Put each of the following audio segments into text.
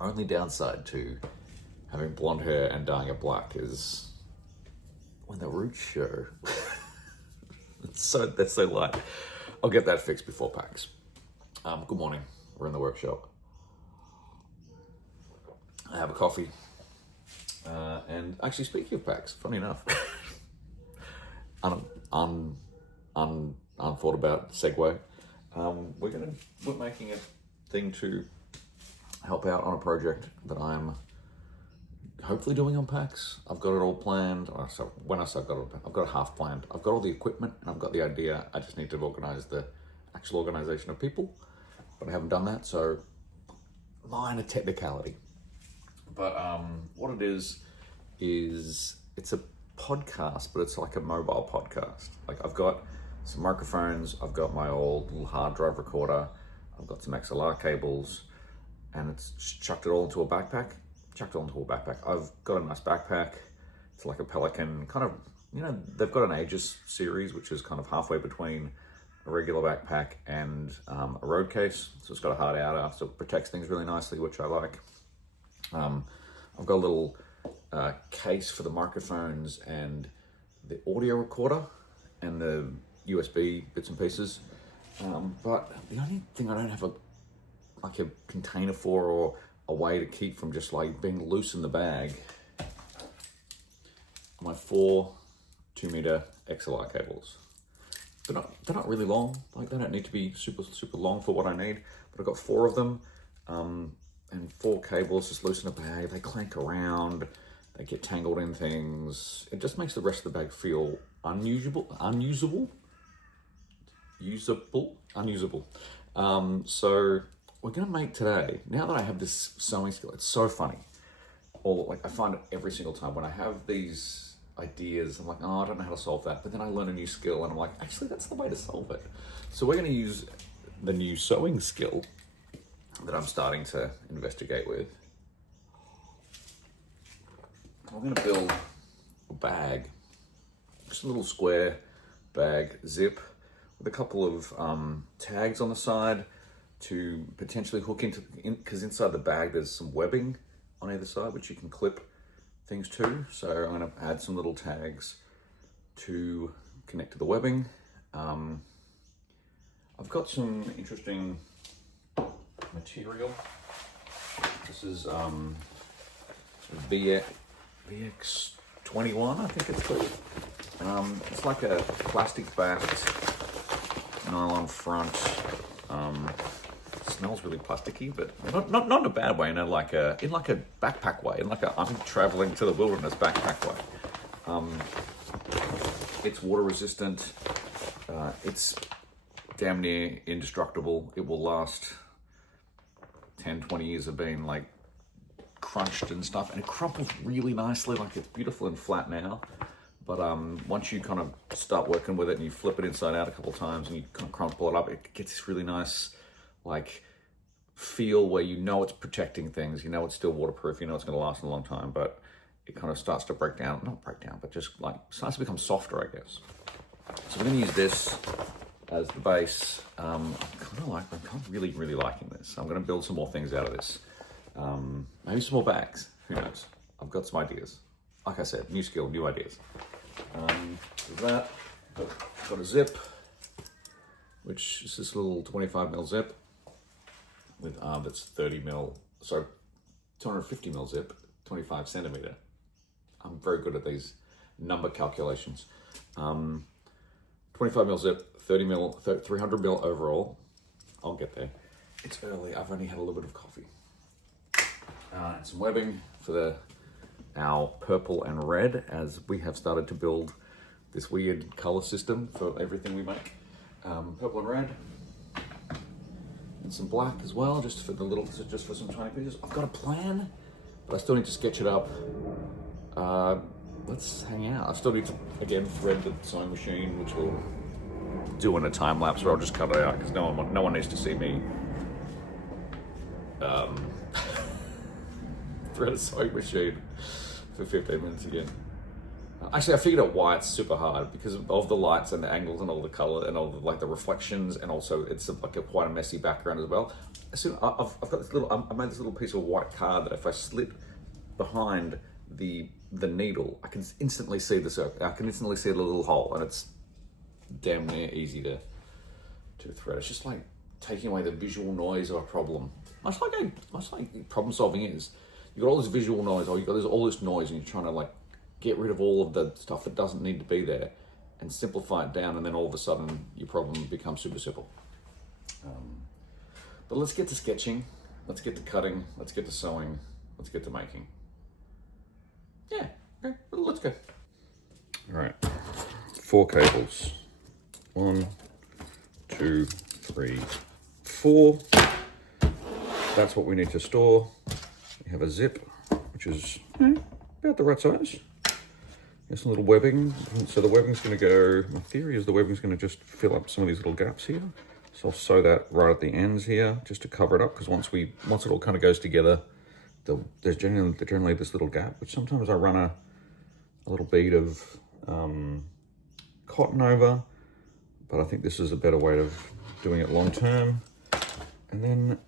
Only downside to having blonde hair and dyeing it black is when the roots show. They're so light. I'll get that fixed before PAX. Good morning. We're in the workshop. I have a coffee. And actually, speaking of PAX, funny enough, unthought about segue. We're making a thing to help out on a project that I'm hopefully doing on PAX. I've got it all planned. So when I say I've got it half planned. I've got all the equipment and I've got the idea. I just need to organize the actual organization of people, but I haven't done that. So minor technicality. But what it is it's a podcast, but it's like a mobile podcast. Like I've got some microphones, I've got my old little hard drive recorder, I've got some XLR cables, and it's chucked it all into a backpack. I've got a nice backpack. It's like a Pelican, kind of, they've got an Aegis series, which is kind of halfway between a regular backpack and a road case. So it's got a hard outer, so it protects things really nicely, which I like. I've got a little case for the microphones and the audio recorder and the USB bits and pieces. But the only thing I don't have a container for, or a way to keep from just like being loose in the bag, are my 4 2-meter XLR cables. They're not really long. Like they don't need to be super long for what I need. But I've got 4 of them. And 4 cables just loose in a bag. They clank around, they get tangled in things. It just makes the rest of the bag feel unusable. So we're gonna make today, now that I have this sewing skill, it's so funny. I find it every single time when I have these ideas, I'm like, oh, I don't know how to solve that. But then I learn a new skill and I'm like, actually, that's the way to solve it. So we're gonna use the new sewing skill that I'm starting to investigate with. I'm going to build a bag, just a little square bag zip with a couple of tags on the side to potentially hook into, because inside the bag there's some webbing on either side which you can clip things to. So I'm going to add some little tags to connect to the webbing. I've got some interesting material. This is VX21, I think it's called. It's like a plastic backed nylon front. It smells really plasticky, but not in a bad way. In like a backpack way, I'm traveling to the wilderness backpack way. It's water resistant. It's damn near indestructible. It will last 10-20 years of being like crunched and stuff, and it crumples really nicely. Like it's beautiful and flat now, but once you kind of start working with it and you flip it inside out a couple of times and you kind of crumple it up, it gets this really nice like feel where it's protecting things, it's still waterproof, it's going to last a long time, but it kind of starts to but just like starts to become softer, I guess. So we're going to use this as the base. I'm really liking this. I'm going to build some more things out of this. Maybe some more bags. Who knows? I've got some ideas. Like I said, new skill, new ideas. With that, I've got a zip, which is this little 25mm zip with that's 250mm zip, 25 centimeter. I'm very good at these number calculations. 25mm zip, 30mm, 300mm overall. I'll get there. It's early. I've only had a little bit of coffee. And some webbing for our purple and red, as we have started to build this weird color system for everything we make. Purple and red, and some black as well, just for some tiny pieces. I've got a plan, but I still need to sketch it up. Let's hang out. I still need to, again, thread the sewing machine, which we'll do in a time lapse where I'll just cut it out because no one needs to see me thread a sewing machine for 15 minutes again. Actually, I figured out why it's super hard, because of the lights and the angles and all the color and all the, like the reflections, and also it's like quite a messy background as well. So I've got this little, I made this little piece of white card that if I slip behind the needle, I can instantly see the circle. I can instantly see the little hole, and it's damn near easy to thread. It's just like taking away the visual noise of a problem. Much like problem solving is. You got all this visual noise, or you got all this noise, and you're trying to like get rid of all of the stuff that doesn't need to be there, and simplify it down, and then all of a sudden your problem becomes super simple. But let's get to sketching. Let's get to cutting. Let's get to sewing. Let's get to making. Yeah. Okay. Well, let's go. All right. 4 cables. 1, 2, 3, 4. That's what we need to store. We have a zip, which is about the right size. There's some little webbing. So the webbing's going to go, my theory is the webbing's going to just fill up some of these little gaps here. So I'll sew that right at the ends here, just to cover it up, because once it all kind of goes together, there's generally this little gap, which sometimes I run a little bead of cotton over, but I think this is a better way of doing it long term. And then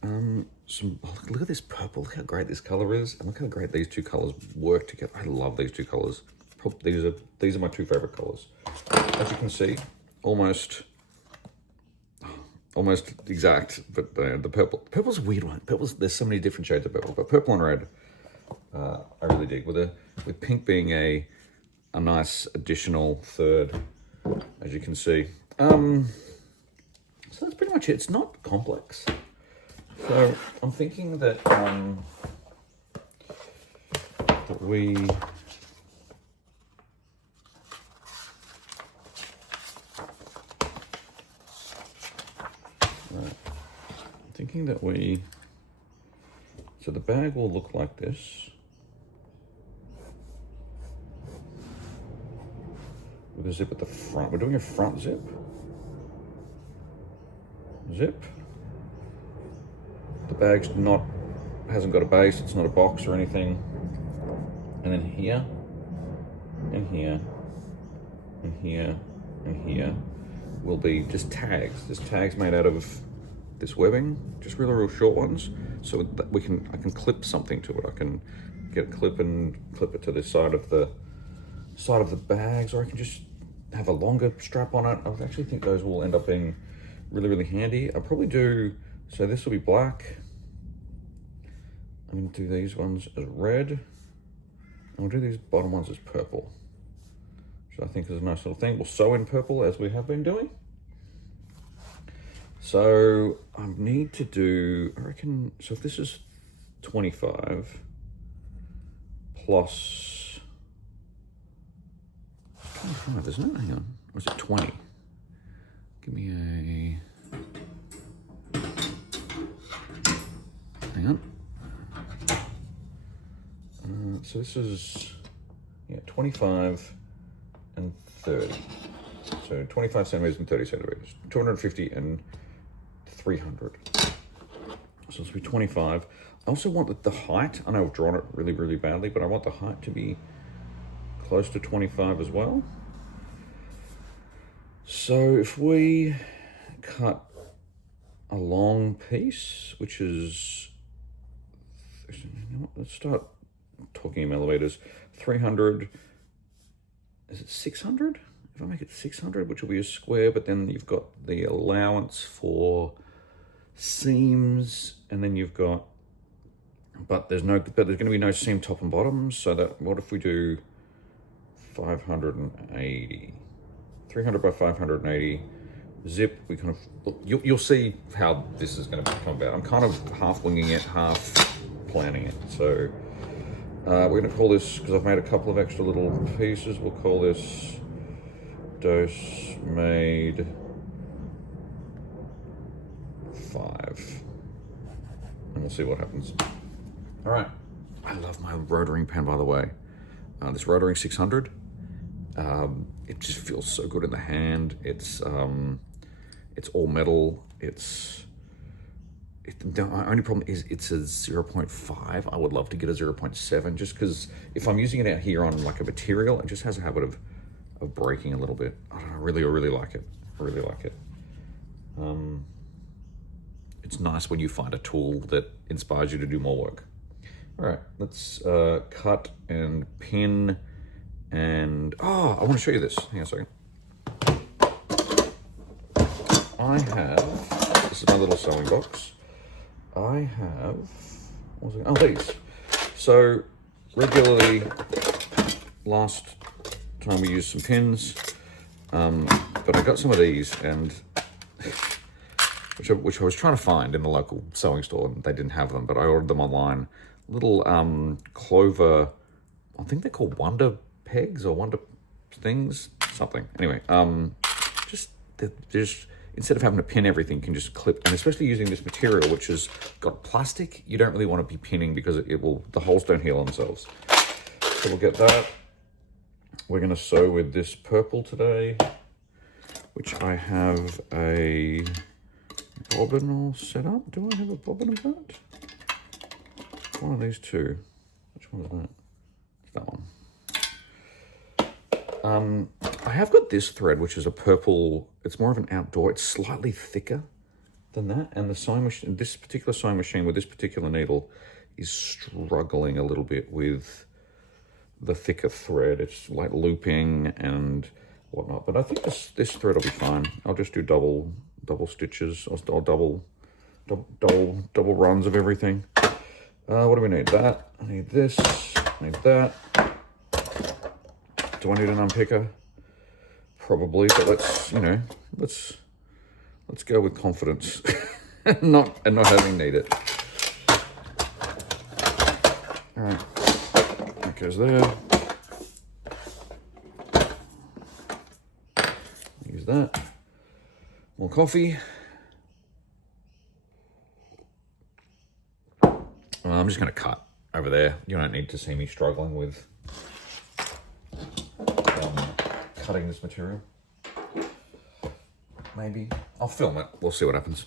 look at this purple, look how great this color is, and look how great these 2 colors work together. I love these 2 colors. These are my 2 favorite colors. As you can see, almost exact, but the purple's a weird one. There's so many different shades of purple, but purple and red, I really dig. With pink being a nice additional third, as you can see. So that's pretty much it. It's not complex. So I'm thinking that we so the bag will look like this, with a zip at the front. We're doing a front zip. The bag's hasn't got a base, it's not a box or anything. And then here, and here, and here, and here will be just tags. There's tags made out of this webbing, just real short ones, so that I can clip something to it. I can get a clip and clip it to the side of the bags, or I can just have a longer strap on it. I actually think those will end up being really handy. I'll probably do, so this will be black. I'm going to do these ones as red, and we'll do these bottom ones as purple, which I think is a nice little thing. We'll sew in purple as we have been doing. So I need to do, I reckon, so if this is 25 plus 25, isn't it? Hang on, or is it 20? Give me a, hang on. So this is, 25 and 30. So 25 centimeters and 30 centimeters, 250 and 300. So this will be 25. I also want the height, I know I've drawn it really badly, but I want the height to be close to 25 as well. So if we cut a long piece, which is, you know what, let's start talking in millimeters. 300, is it 600? If I make it 600, which will be a square, but then you've got the allowance for seams, and then you've got, but there's going to be no seam top and bottom. So that, what if we do 580, 300 by 580 zip? We kind of look, you'll see how this is going to come about. I'm kind of half winging it, half planning it. So we're going to call this, because I've made a couple of extra little pieces, we'll call this DoSE made 5, and we'll see what happens. All right, I love my rotoring pen, by the way. This rotoring 600, it just feels so good in the hand. It's all metal. It's The only problem is it's a 0.5. I would love to get a 0.7 just because if I'm using it out here on like a material, it just has a habit of breaking a little bit. I don't know, I really like it. I really like it. It's nice when you find a tool that inspires you to do more work. All right, let's cut and pin and, I want to show you this. Hang on a second. I have, this is my little sewing box. I have, what was it? Oh, these. So regularly, last time we used some pins, but I got some of these and which I was trying to find in the local sewing store, and they didn't have them, but I ordered them online. Little clover, I think they're called wonder pegs or wonder things, something. Anyway, they're just instead of having to pin everything, you can just clip, and especially using this material, which has got plastic, you don't really want to be pinning because the holes don't heal themselves. So we'll get that. We're going to sew with this purple today, which I have a bobbin all set up. Do I have a bobbin of that? One of these two. Which one is that? It's that one. I have got this thread, which is a purple. It's more of an outdoor. It's slightly thicker than that. And the sewing machine, this particular sewing machine with this particular needle is struggling a little bit with the thicker thread. It's like looping and whatnot. But I think this thread will be fine. I'll just do double stitches. I'll double runs of everything. What do we need? That. I need this. I need that. Do I need an unpicker? Probably, but let's go with confidence and not having need it. All right, that goes there. Use that. More coffee. I'm just going to cut over there. You don't need to see me struggling with cutting this material. Maybe. I'll film it. We'll see what happens.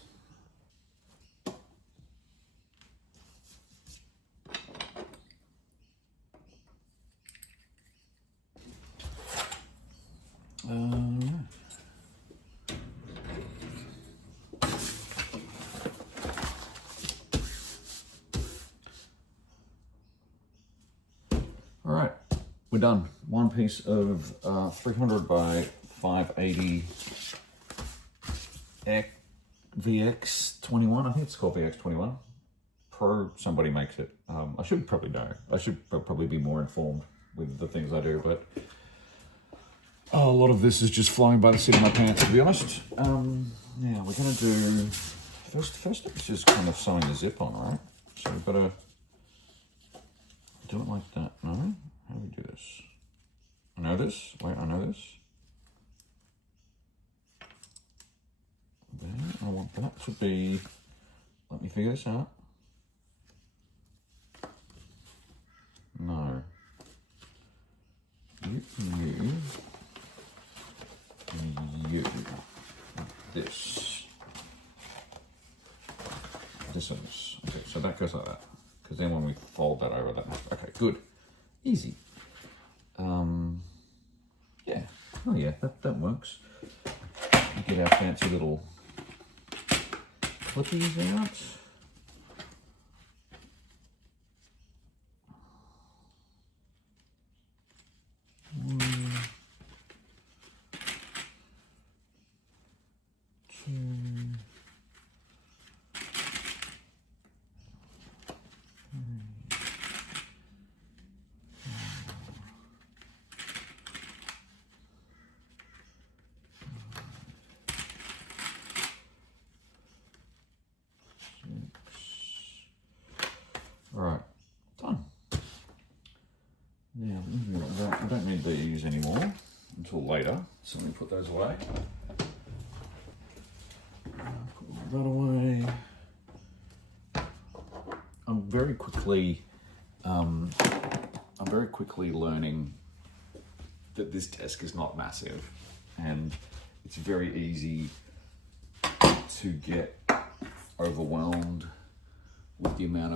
All right, we're done. One piece of 300 by 580 VX21. I think it's called VX21. Pro, somebody makes it. I should probably know. I should probably be more informed with the things I do, but a lot of this is just flying by the seat of my pants, to be honest. Yeah, we're gonna do, first step is just kind of sewing the zip on, right? So we've got to do it like that, no? How do we do this? I know this, wait, I know this. There, I want that to be, let me figure this out. No. You. This. This and this. Okay, so that goes like that. Because then when we fold that over, that. Okay, good. Easy. Yeah. Oh yeah, that works. We get our fancy little clippies out. Alright, done. Now, I don't need these anymore until later, so let me put those away. Put that away. I'm very quickly learning that this desk is not massive, and it's very easy to get overwhelmed with the amount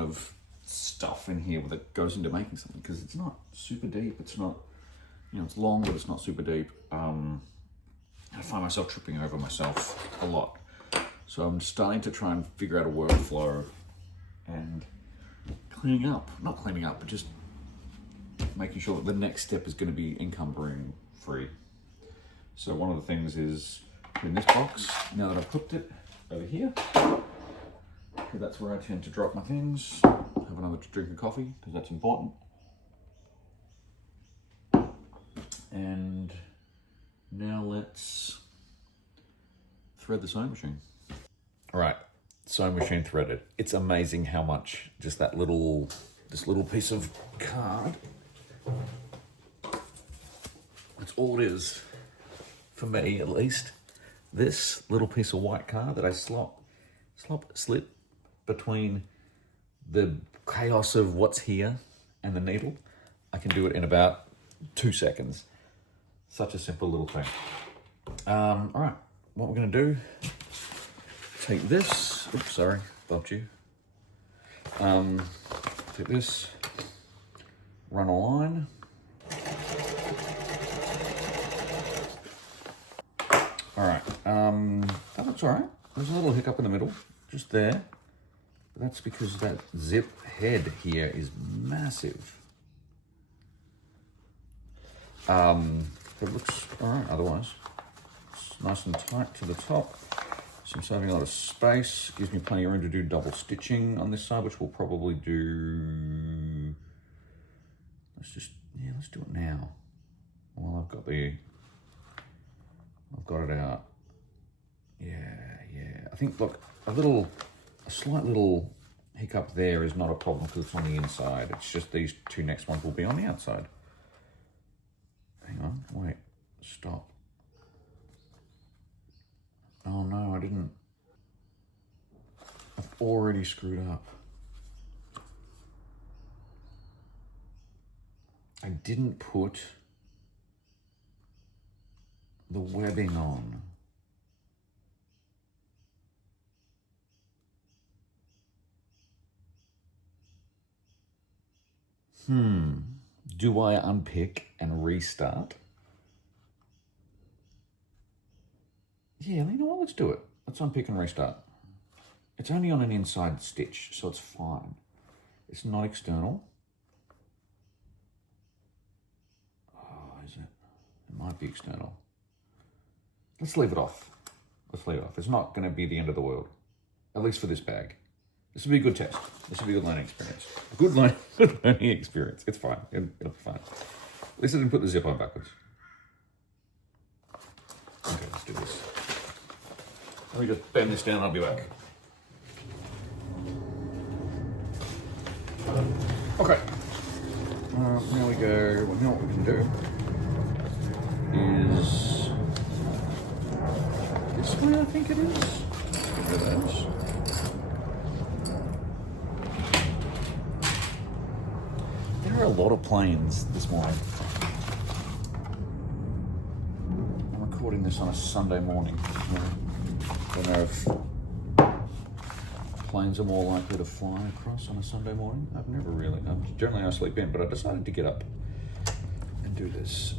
of stuff in here that goes into making something, because it's not super deep. It's not, it's long, but it's not super deep. I find myself tripping over myself a lot. So I'm starting to try and figure out a workflow and not cleaning up, but just making sure that the next step is going to be encumbering free. So one of the things is in this box, now that I've hooked it over here, because that's where I tend to drop my things. Have another drink of coffee, because that's important. And now let's thread the sewing machine. All right, sewing machine threaded. It's amazing how much just this little piece of card, that's all it is, for me at least. This little piece of white card that I slip between the chaos of what's here and the needle. I can do it in about 2 seconds. Such a simple little thing. All right, what we're gonna do, take this, oops, sorry, bumped you. Take this, run a line. All right, that looks all right. There's a little hiccup in the middle, just there. But that's because that zip head here is massive. It looks all right otherwise. It's nice and tight to the top. So I'm saving a lot of space. Gives me plenty of room to do double stitching on this side, which we'll probably do. Let's do it now. While I've got it out. Yeah. I think, look, a slight little hiccup there is not a problem because it's on the inside. It's just these two next ones will be on the outside. Hang on, wait, stop. Oh no, I didn't. I've already screwed up. I didn't put the webbing on. Do I unpick and restart? Yeah, you know what, let's do it. Let's unpick and restart. It's only on an inside stitch, so it's fine. It's not external. Oh, is it? It might be external. Let's leave it off. It's not going to be the end of the world, at least for this bag. This will be a good test. This will be a good learning experience. Good learning experience. It's fine. It'll be fine. At least I didn't put the zip on backwards. Okay, let's do this. Let me just bend this down and I'll be back. Okay. Now we go. Now what we can do is this way, I think it is. Let's get rid of those. There are a lot of planes this morning. I'm recording this on a Sunday morning. I don't know if planes are more likely to fly across on a Sunday morning. Generally I sleep in, but I decided to get up and do this.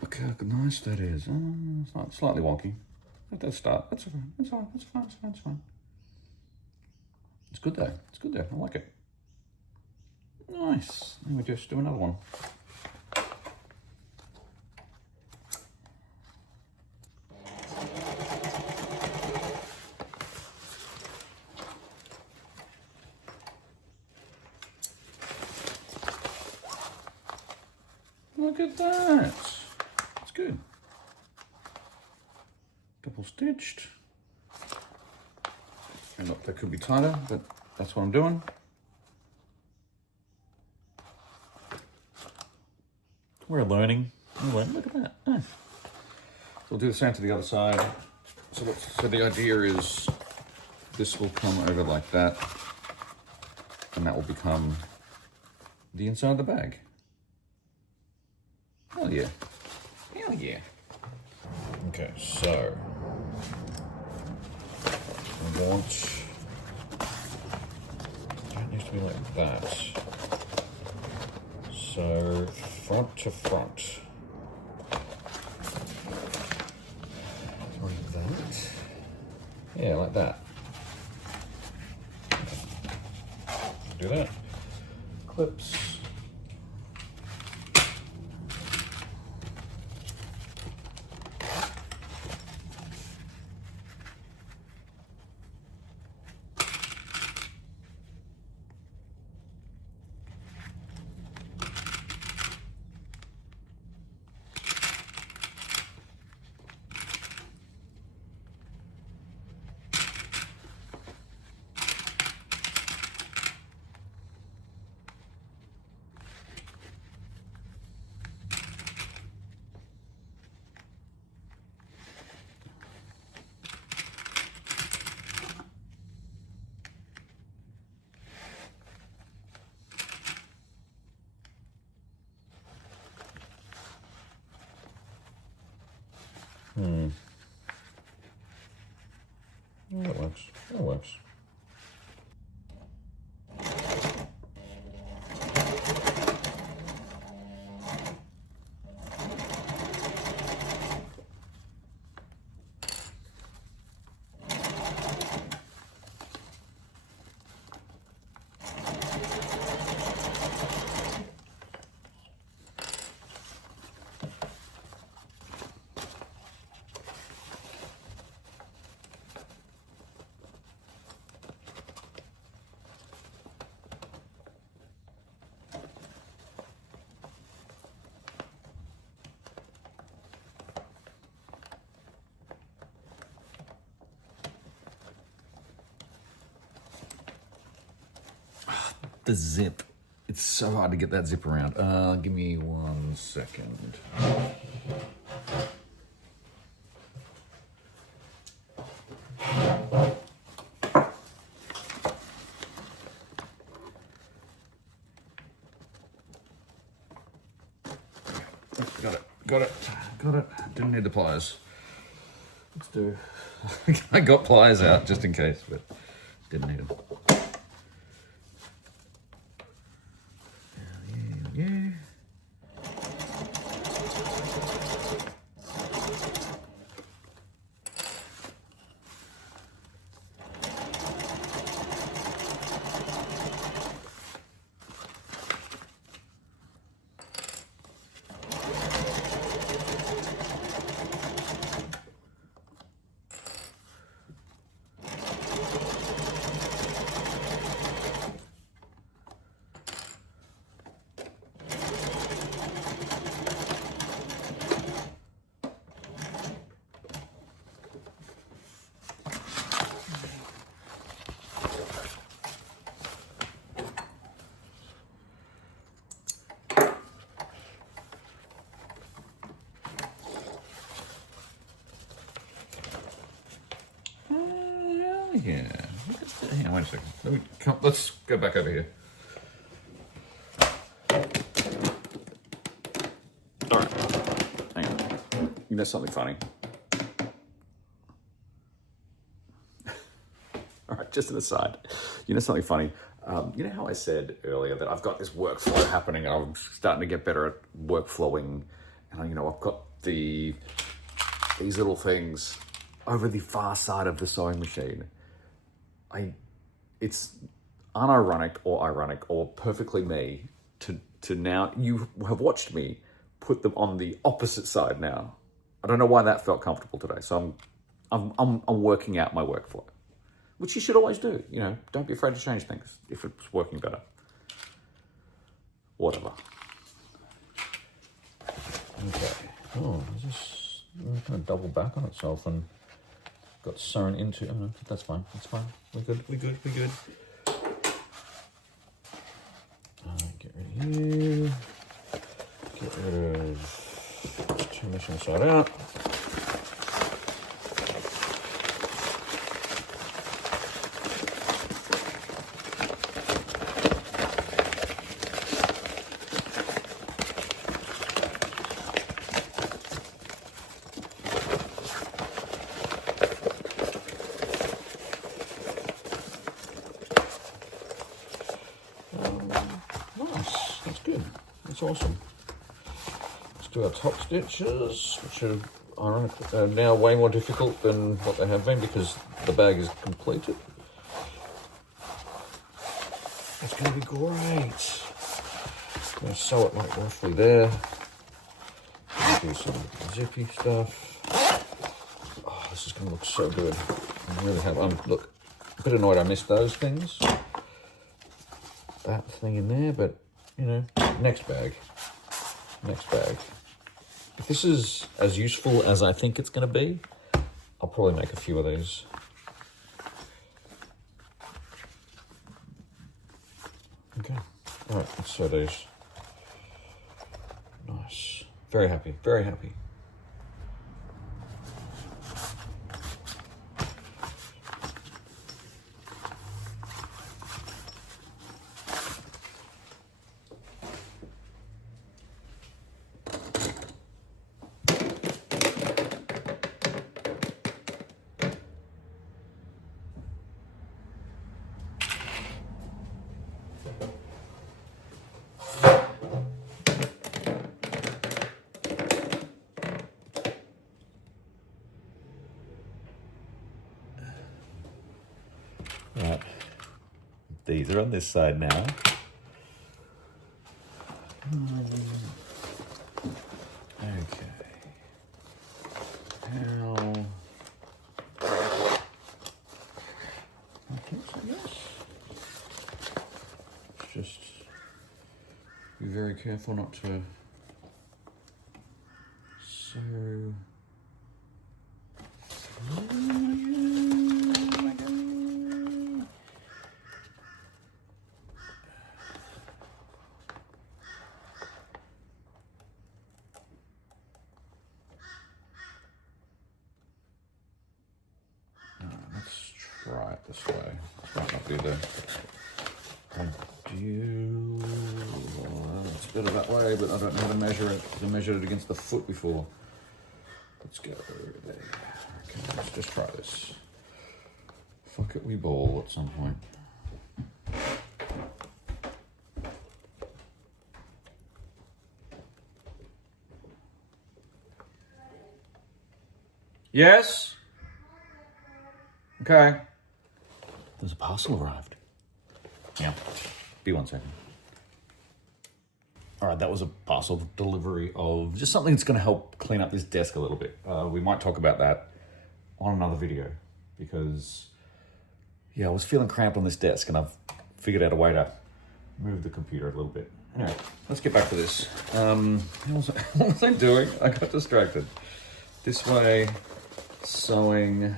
Look how nice that is. It's not slightly wonky. Let that start. That's fine. It's fine. It's good though. I like it. Nice. Let me just do another one. Look at that. It's good. Double stitched. And look, that could be tighter, but that's what I'm doing. We're learning. Look at that. Nice. So we'll do the same to the other side. So the idea is this will come over like that, and that will become the inside of the bag. Hell yeah. Hell yeah. Okay, so I want, that needs to be like that. So front to front. Like that. Yeah, like that. Do that. Clips. That works. That works. The zip. It's so hard to get that zip around. Give me 1 second. Got it. Didn't need the pliers. Let's do. I got pliers out just in case, but didn't need them. Yeah. Yeah. Hang on, wait a second. Let's go back over here. All right. Hang on. You know something funny? All right, just an aside. You know something funny? You know how I said earlier that I've got this workflow happening and I'm starting to get better at workflowing, and I've got these little things over the far side of the sewing machine. It's unironic or ironic or perfectly me to now you have watched me put them on the opposite side now. I don't know why that felt comfortable today. So I'm working out my workflow, which you should always do. Don't be afraid to change things if it's working better. Whatever. Okay. Oh, is this kind of double back on itself and got sewn into? Oh, no, that's fine. That's fine. We're good. Get rid of you. Get rid of two mesh inside out. Nice, that's good, that's awesome. Let's do our top stitches, which are now way more difficult than what they have been because the bag is completed. It's going to be great. I'm going to sew it like roughly there. Do some zippy stuff. Oh, this is going to look so good. I really have. Look, a bit annoyed I missed those things. That thing in there, but you know, next bag. Next bag. If this is as useful as I think it's going to be, I'll probably make a few of these. Okay. All right, let's sew these. Nice. Very happy, very happy. Right, these are on this side now. Okay. How? I think so, yes. Just be very careful not to sew. Let's try it this way. This might not be the ideal. It's better that way, but I don't know how to measure it. I measured it against the foot before. Let's go there. Okay, let's just try this. Fuck it, we ball at some point. Yes? Okay. There's a parcel arrived. Yeah. Be 1 second. All right, that was a parcel delivery of just something that's going to help clean up this desk a little bit. We might talk about that on another video because, yeah, I was feeling cramped on this desk and I've figured out a way to move the computer a little bit. Anyway, let's get back to this. What was I doing? I got distracted. This way, sewing,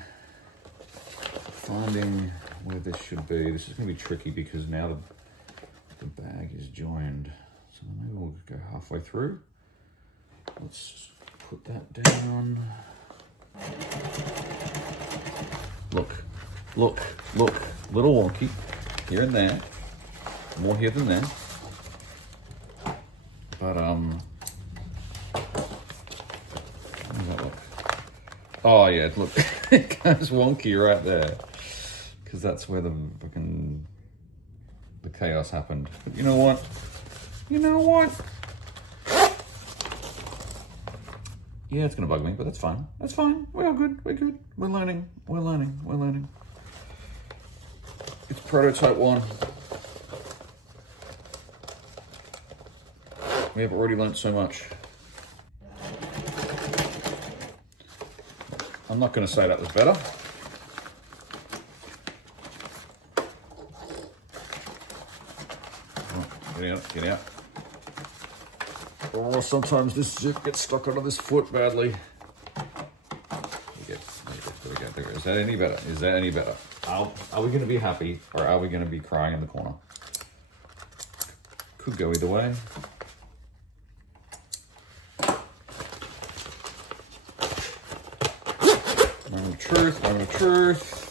finding where this should be. This is going to be tricky because now the bag is joined. So maybe we'll go halfway through. Let's put that down. Look, look, look. Little wonky here and there. More here than there. But, how does that look? Oh yeah, look, it goes wonky right there. Because that's where the chaos happened. But you know what? You know what? Yeah, it's gonna bug me, but that's fine. That's fine. We're all good. We're good. We're learning. We're learning. We're learning. It's prototype 1. We have already learned so much. I'm not gonna say that was better. Oh, get out, get out. Oh, sometimes this zip gets stuck onto this foot badly. There we go. There. Is that any better? Is that any better? Are we going to be happy or are we going to be crying in the corner? Could go either way. Moment of truth.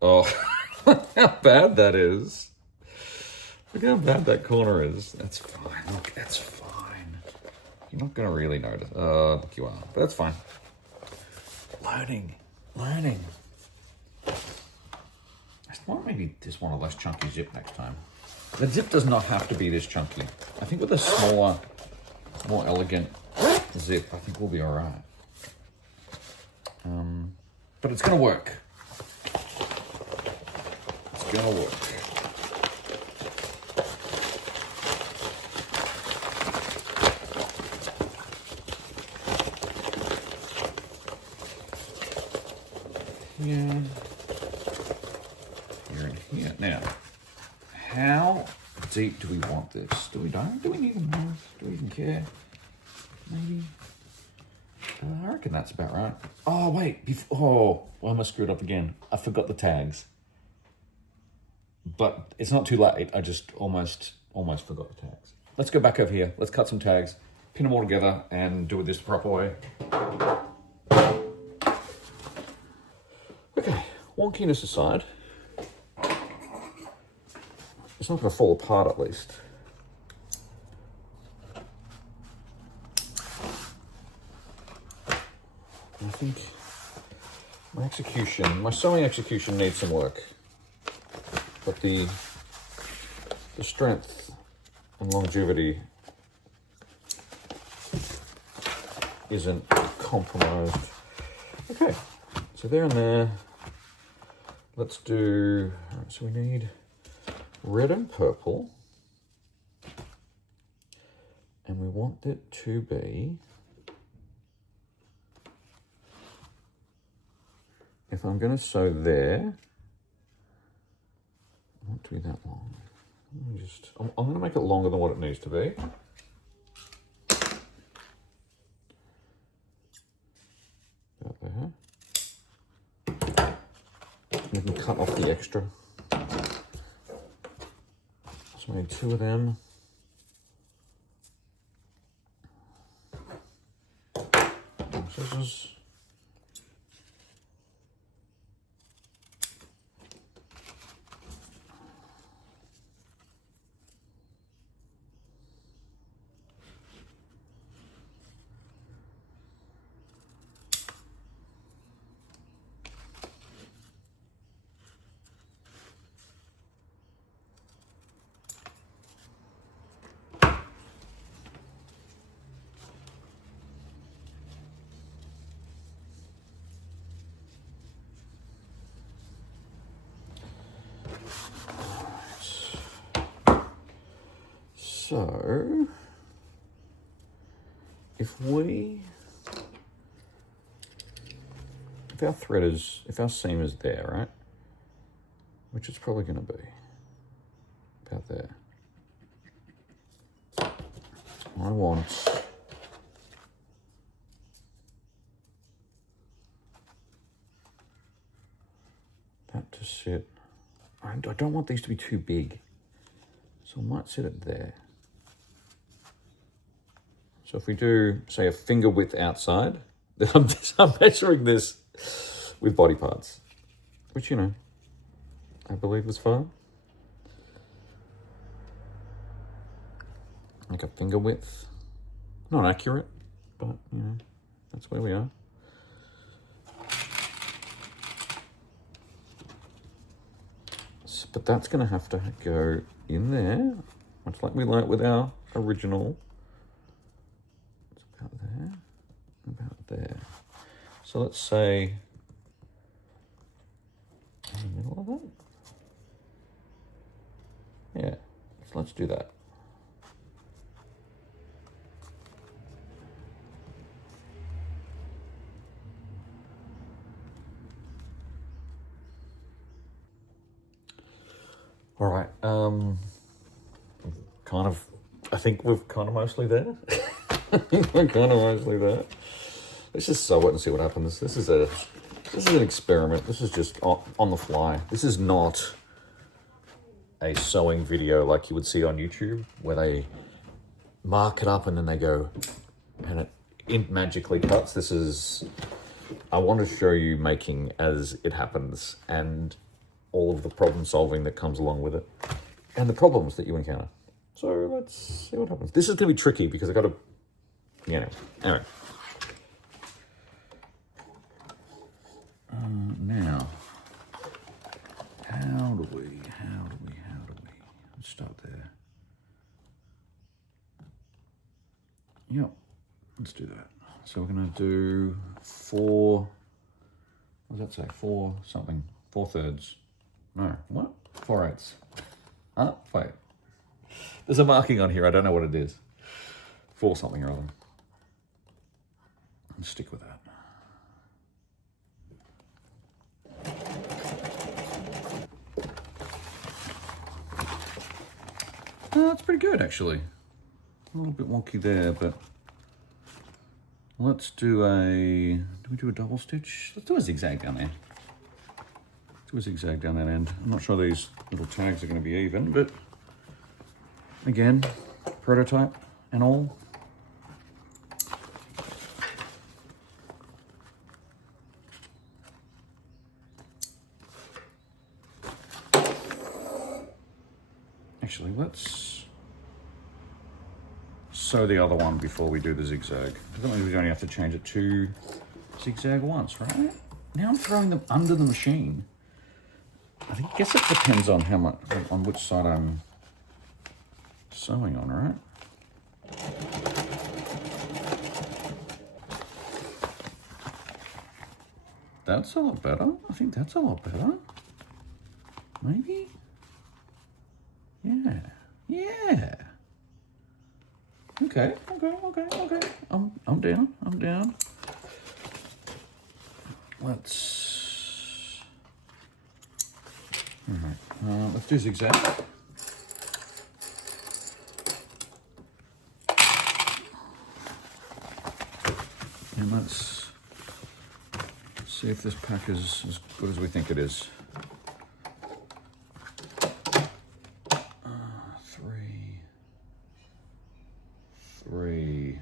Oh, how bad that is. Look how bad that corner is. That's fine. Look, that's fine. You're not going to really notice. Look, you are. But that's fine. Learning. I maybe just want a less chunky zip next time. The zip does not have to be this chunky. I think with a smaller, more elegant zip, I think we'll be all right. But it's gonna work. It's gonna work. Yeah. Here and here. Now, how deep do we want this? Do we even know? Do we even care? Maybe. I reckon that's about right. Oh, wait. Why am I screwed up again? I forgot the tags. But it's not too late. I just almost forgot the tags. Let's go back over here. Let's cut some tags, pin them all together, and do it this the proper way. Okay, wonkiness aside, it's not going to fall apart at least. I think my sewing execution needs some work, but the strength and longevity isn't compromised. Okay, so there and there. Let's do, all right, so we need red and purple, and we want it to be, if I'm going to sew there, I want it to be that long. I'm going to make it longer than what it needs to be. About there. You can cut off the extra. So I need 2 of them. Scissors. So, if our seam is there, right? Which it's probably going to be about there. I want that to sit. I don't want these to be too big, so I might set it there. So if we do, say, a finger width outside, then I'm measuring this with body parts, which, you know, I believe was fine. Like a finger width. Not accurate, but, you know, that's where we are. But that's going to have to go in there, much like we learnt with our original. About there. So let's say in the middle of that. Yeah, so let's do that. All right, I think we're kind of mostly there. We're kind of mostly there. Let's just sew it and see what happens. This is an experiment. This is just on the fly. This is not a sewing video like you would see on YouTube, where they mark it up and then they go, and it magically cuts. This is, I want to show you making as it happens, and all of the problem solving that comes along with it, and the problems that you encounter. So let's see what happens. This is going to be tricky because I've got to, you know, anyway. Now, how do we, let's start there. there. Yep, let's do that. So we're gonna do 4, what does that say? 4 something, 4/3. No, what? 4/8. Huh? Wait. There's a marking on here, I don't know what it is. 4 something or other. Let's stick with that. That's pretty good actually. A little bit wonky there, but let's do we do a double stitch? Let's do a zigzag down there. Do a zigzag down that end. I'm not sure these little tags are going to be even, but again, prototype and all. Actually, let's sew the other one before we do the zigzag. That means we only have to change it to zigzag once, right? Now I'm throwing them under the machine. I guess it depends on how much, on which side I'm sewing on, right? That's a lot better. I think that's a lot better. Maybe? Yeah. Yeah. Okay. I'm down. Let's do zigzag. And let's see if this pack is as good as we think it is. 3.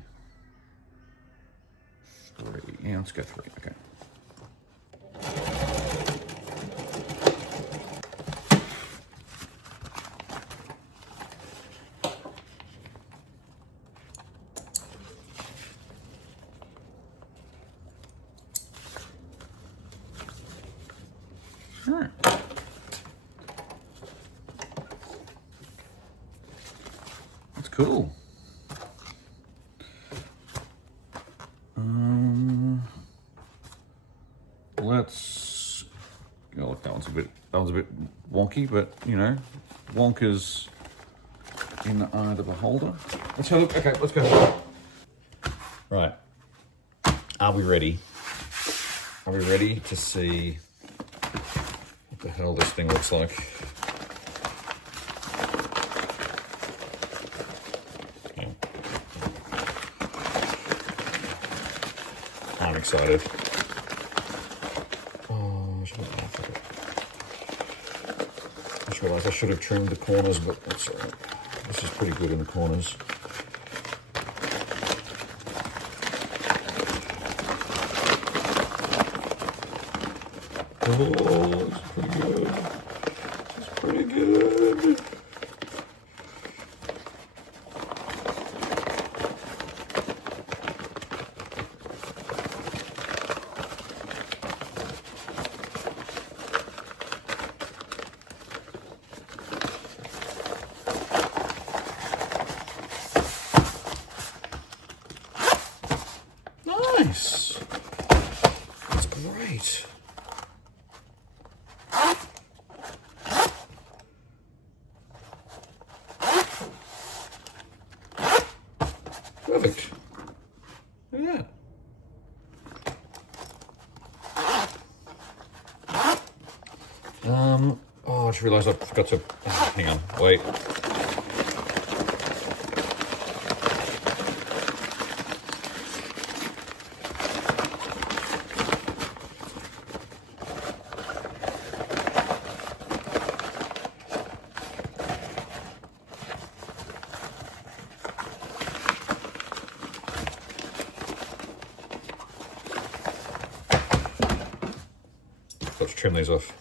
Yeah, let's go 3. Okay. All right. That's cool. Let's. Oh, look, that one's a bit wonky, but you know, wonka's in the eye of the beholder. Let's have a look. Okay, let's go. Right. Are we ready? Are we ready to see what the hell this thing looks like? I'm excited. Oh, I just realised I should have trimmed the corners, but that's all right. This is pretty good in the corners. Oh, it's pretty good. It's pretty good. Nice. That's great. Perfect. Look at that. Oh, I just realised I forgot to. Hang on, wait. Let's trim these off.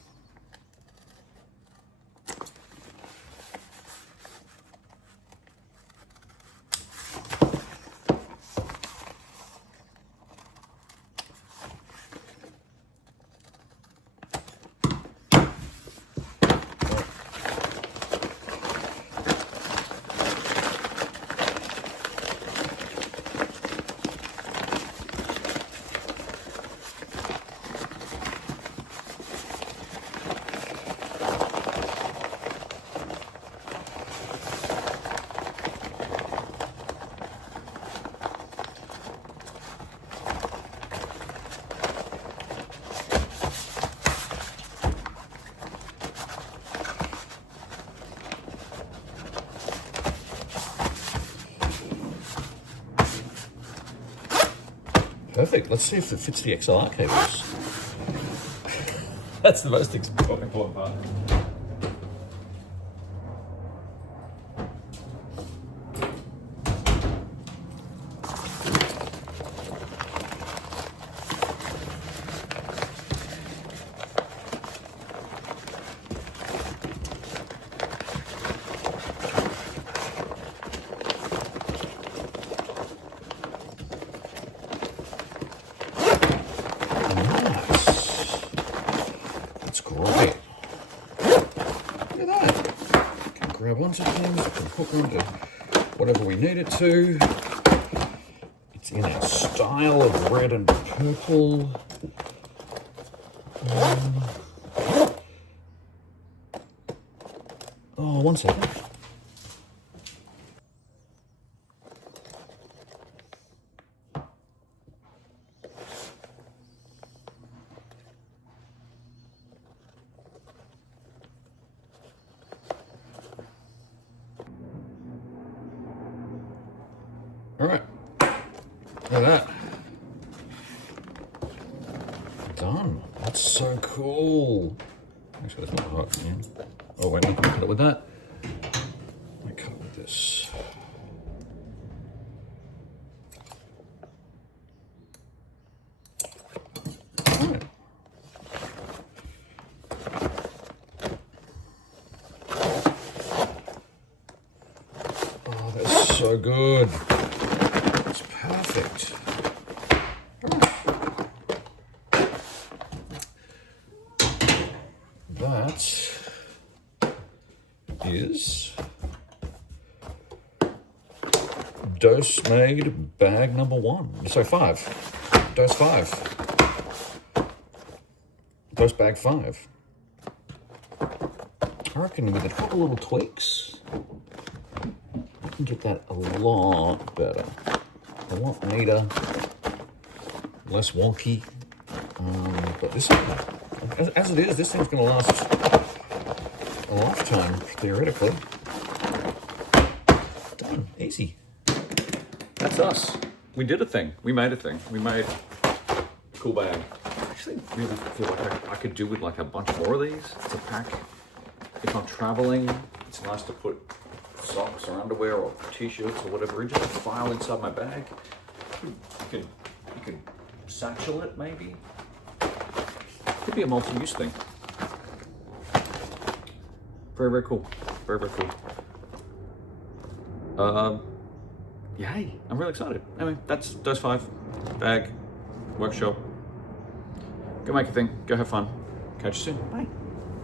Perfect. Let's see if it fits the XLR cables. That's the most important part. Great. Look at that. Can grab onto things, can hook onto whatever we need it to. It's in our style of red and purple. Oh, 1 second. All right, look at that. Done. That's so cool. Actually, that's not hot. Yeah. Oh wait, I can cut it with that. I cut it with this. All right. Oh, that's so good. It's perfect. That is DoSE made bag number 1. So 5. DoSE 5. DoSE bag 5. I reckon with a couple little tweaks, I can get that a lot better. A lot neater, less wonky. But this, as it is, this thing's going to last a lifetime, theoretically. Done. Easy. That's us. We did a thing. We made a thing. We made a cool bag. I actually really feel like I could do with like a bunch more of these to pack. If I'm traveling, it's nice to put socks or underwear or t-shirts or whatever in just a file inside my bag. You can satchel it maybe. Could be a multi-use thing. Very, very cool. Very, very cool. Yay, I'm really excited. Anyway, that's DoSE 5 bag workshop. Go make a thing. Go have fun. Catch you soon. Bye.